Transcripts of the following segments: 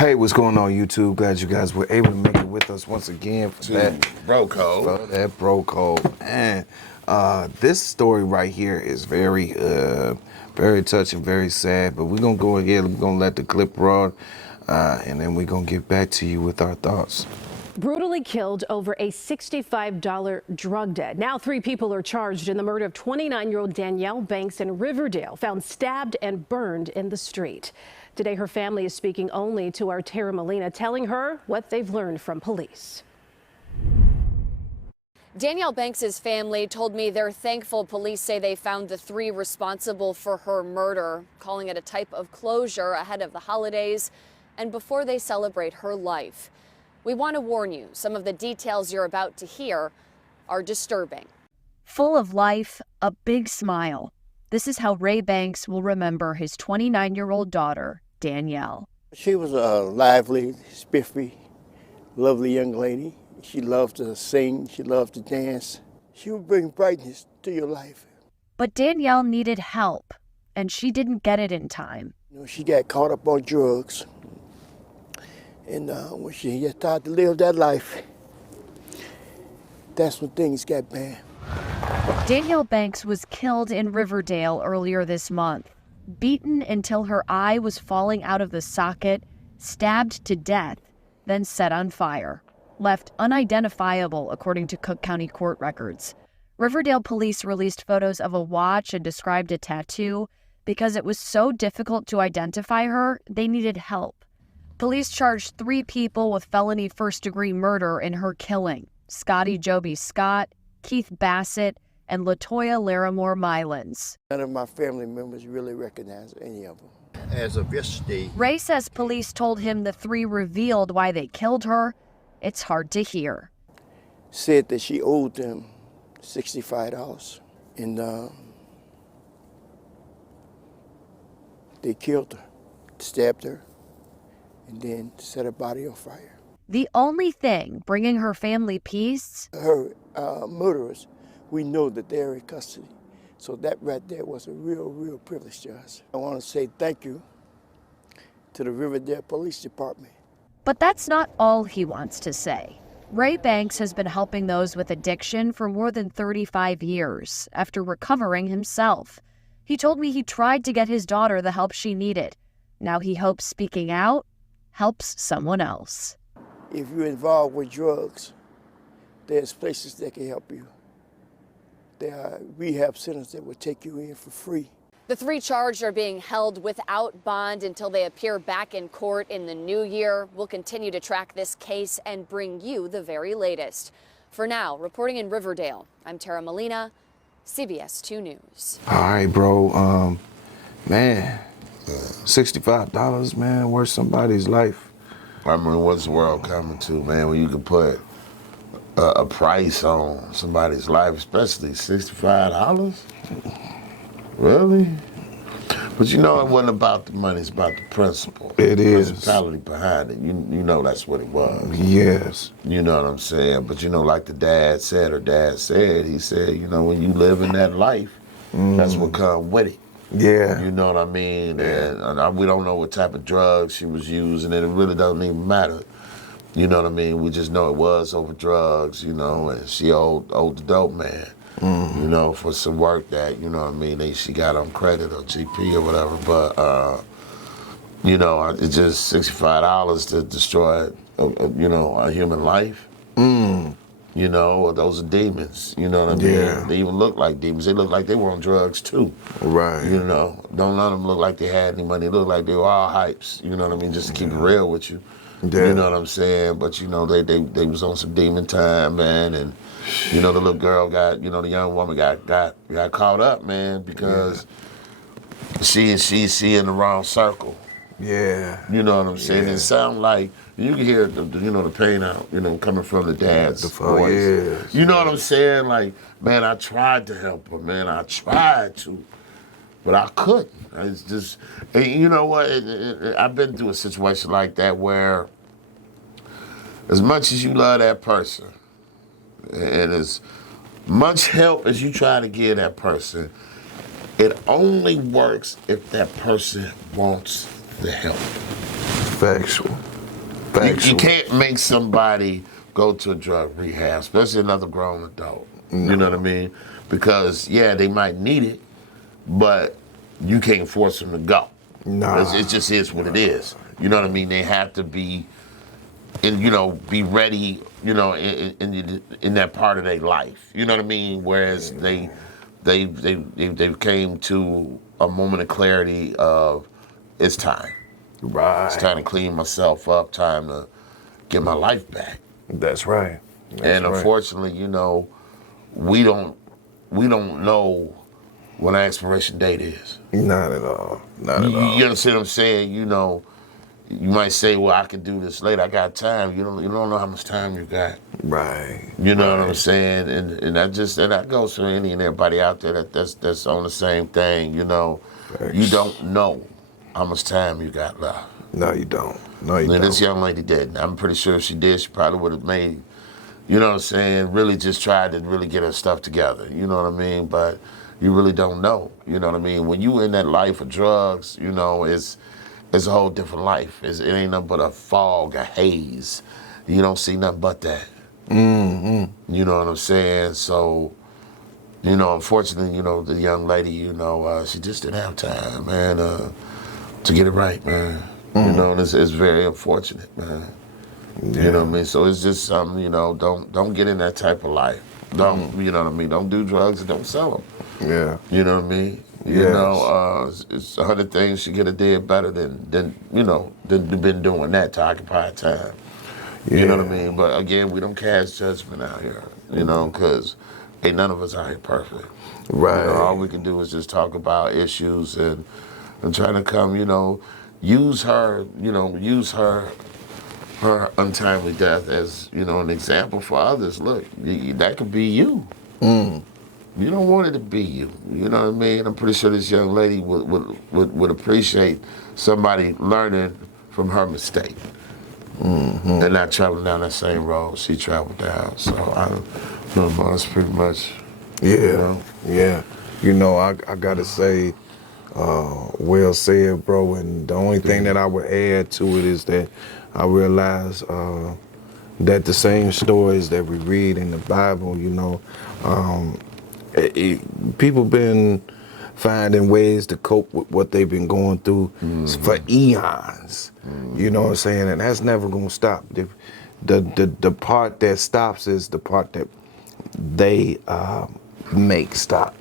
Hey, what's going on, YouTube? Glad you guys were able to make it with us once again for that bro code. For that bro code. Man, this story right here is very touching, very sad. But we're gonna go ahead. We're gonna let the clip run, and then we're gonna get back to you with our thoughts. Brutally killed over a $65 drug debt. Now 3 people are charged in the murder of 29-year-old Danielle Banks in Riverdale, found stabbed and burned in the street. Today, her family is speaking only to our Tara Molina, telling her what they've learned from police. Danielle Banks' family told me they're thankful police say they found the 3 responsible for her murder, calling it a type of closure ahead of the holidays and before they celebrate her life. We want to warn you, some of the details you're about to hear are disturbing. Full of life, a big smile. This is how Ray Banks will remember his 29-year-old daughter, Danielle. She was a lively, spiffy, lovely young lady. She loved to sing, she loved to dance. She would bring brightness to your life. But Danielle needed help, and she didn't get it in time. You know, she got caught up on drugs. And when she started to live that life, that's when things got bad. Danielle Banks was killed in Riverdale earlier this month, beaten until her eye was falling out of the socket, stabbed to death, then set on fire, left unidentifiable according to Cook County court records. Riverdale police released photos of a watch and described a tattoo. Because it was so difficult to identify her, they needed help. Police charged 3 people with felony first-degree murder in her killing: Scotty Joby Scott, Keith Bassett, and LaToya Larimore Mylans. None of my family members really recognize any of them. As of yesterday, Ray says police told him the 3 revealed why they killed her. It's hard to hear. Said that she owed them $65, and they killed her, stabbed her, and then set her body on fire. The only thing bringing her family peace? Her murderers, we know that they're in custody. So that right there was a real privilege to us. I want to say thank you to the Riverdale Police Department. But that's not all he wants to say. Ray Banks has been helping those with addiction for more than 35 years after recovering himself. He told me he tried to get his daughter the help she needed. Now he hopes speaking out helps someone else. If you're involved with drugs, there's places that can help you. There are rehab centers that will take you in for free. The 3 charged are being held without bond until they appear back in court in the new year. We'll continue to track this case and bring you the very latest. For now, reporting in Riverdale, I'm Tara Molina, CBS 2 News. All right, bro. Man, $65, man, worth somebody's life. I mean, what's the world coming to, man, when you can put a price on somebody's life, especially $65? Really? But you know, it wasn't about the money, it's about the principle. It is. The principality behind it. You know that's what it was. Yes. You know what I'm saying? But you know, like the dad said, he said, you know, when you live in that life, that's what comes with it. Yeah. You know what I mean? Yeah. And we don't know what type of drugs she was using, and it really doesn't even matter. You know what I mean? We just know it was over drugs, you know, and she owed the dope man, you know, for some work that, you know what I mean, she got on credit or GP or whatever. But, you know, it's just $65 to destroy, you know, a human life. You know, those are demons, you know what I mean? Yeah. They even look like demons. They look like they were on drugs too. Right. You know, don't let them look like they had any money. They look like they were all hypes, you know what I mean? Just to keep it real with you. Yeah. You know what I'm saying? But, you know, they was on some demon time, man. And, you know, the little girl got, you know, the young woman got caught up, man, because she in the wrong circle. Yeah. You know what I'm saying? Yeah. It sounds like you can hear the pain out, you know, coming from the dad's voice. Yes. You know what I'm saying? Like, man, I tried to help her, man. I tried to, but I couldn't. It's just, and you know what? I've been through a situation like that where, as much as you love that person, and as much help as you try to give that person, it only works if that person wants the help. Factual. You can't make somebody go to a drug rehab, especially another grown adult. No. You know what I mean? Because, yeah, they might need it, but you can't force them to go. Nah. It just is what it is. You know what I mean? They have to be, be ready, in that part of their life. You know what I mean? Whereas they came to a moment of clarity of it's time. Right. It's time to clean myself up. Time to get my life back. That's right. And unfortunately, we don't know when our expiration date is. Not at all. Not at all. You understand what I'm saying? You might say, well, I can do this later. I got time. You don't know how much time you got. Right. You know what I'm saying? And that goes for any and everybody out there that's on the same thing, You don't know how much time you got left. No, you don't. No, you don't. This young lady did. I'm pretty sure if she did, she probably would have made, really just tried to really get her stuff together. You know what I mean? But you really don't know. You know what I mean? When you in that life of drugs, it's a whole different life. It ain't nothing but a fog, a haze. You don't see nothing but that. Mm-hmm. You know what I'm saying? So, unfortunately, the young lady, she just didn't have time, man, to get it right, man. And it's very unfortunate, man. Yeah. You know what I mean? So it's just something, don't get in that type of life. Don't, you know what I mean? Don't do drugs and don't sell them. Yeah. You know what I mean? It's 100 things you get a day better than been doing that to occupy time. Yeah. You know what I mean? But again, we don't cast judgment out here, because ain't none of us out here perfect. Right. All we can do is just talk about issues and try to come, use her untimely death as, an example for others. Look, that could be you. You don't want it to be you. You know what I mean? I'm pretty sure this young lady would appreciate somebody learning from her mistake. And not traveling down that same road she traveled down. So that's pretty much. Yeah. Yeah. I gotta say, well said, bro. And the only thing that I would add to it is that I realize that the same stories that we read in the Bible, people been finding ways to cope with what they've been going through for eons. You know what I'm saying? And that's never gonna stop. The part that stops is the part that they make stop.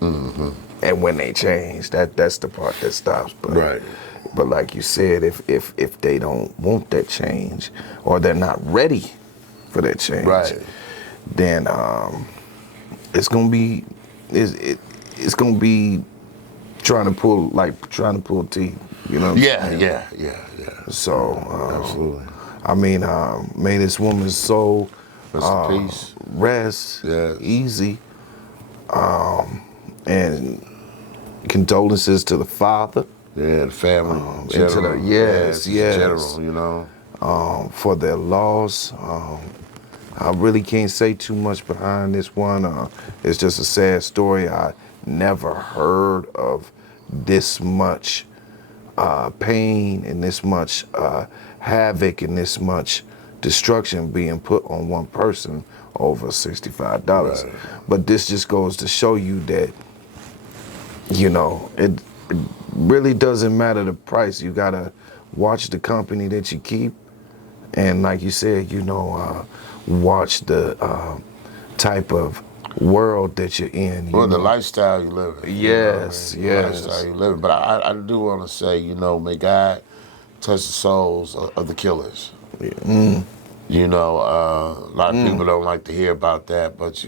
And when they change, that's the part that stops. But, Right. But like you said, if they don't want that change or they're not ready for that change, Right. then it's gonna be it's gonna be trying to pull teeth. You know? Yeah. So Absolutely. I mean, may this woman's soul Rest in peace. rest Yes. easy. And condolences to the father. Yeah, the family. And to the Yes. general, for their loss. I really can't say too much behind this one. It's just a sad story. I never heard of this much pain and this much havoc and this much destruction being put on one person over $65. Right. But this just goes to show you that, it really doesn't matter the price. You gotta watch the company that you keep, and like you said, watch the type of world that you're in. The lifestyle you live in. Yes, The yes. lifestyle you live in. But I do want to say, may God touch the souls of the killers. Yeah. A lot of people don't like to hear about that, but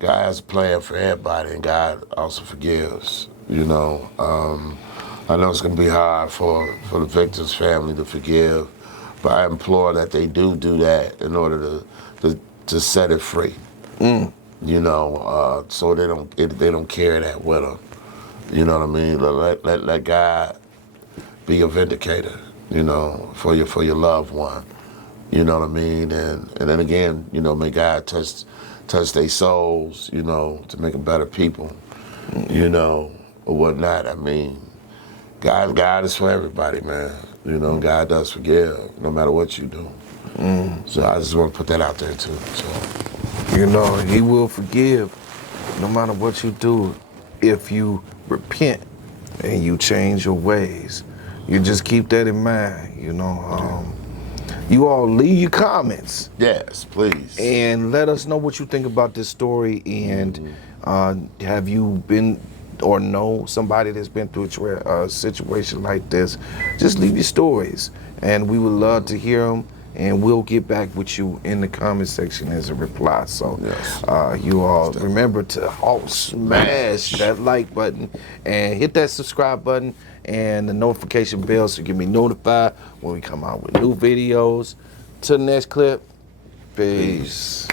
God has a plan for everybody, and God also forgives. I know it's gonna be hard for the victim's family to forgive, but I implore that they do that in order to set it free. So they don't carry that with them. You know what I mean? Let God be a vindicator. For your loved one. You know what I mean? And then again, may God touch their souls, to make them better people, or whatnot. I mean, God is for everybody, man. You know, God does forgive, no matter what you do. So I just want to put that out there too. So, You know, he will forgive no matter what you do if you repent and you change your ways. You just keep that in mind, you know. You all leave your comments yes, please. and let us know what you think about this story. And have you been or know somebody that's been through a situation like this? Just leave your stories, and we would love to hear them. And we'll get back with you in the comment section as a reply. So, you all remember to smash that like button and hit that subscribe button and the notification bell so you can be notified when we come out with new videos. Till the next clip, peace.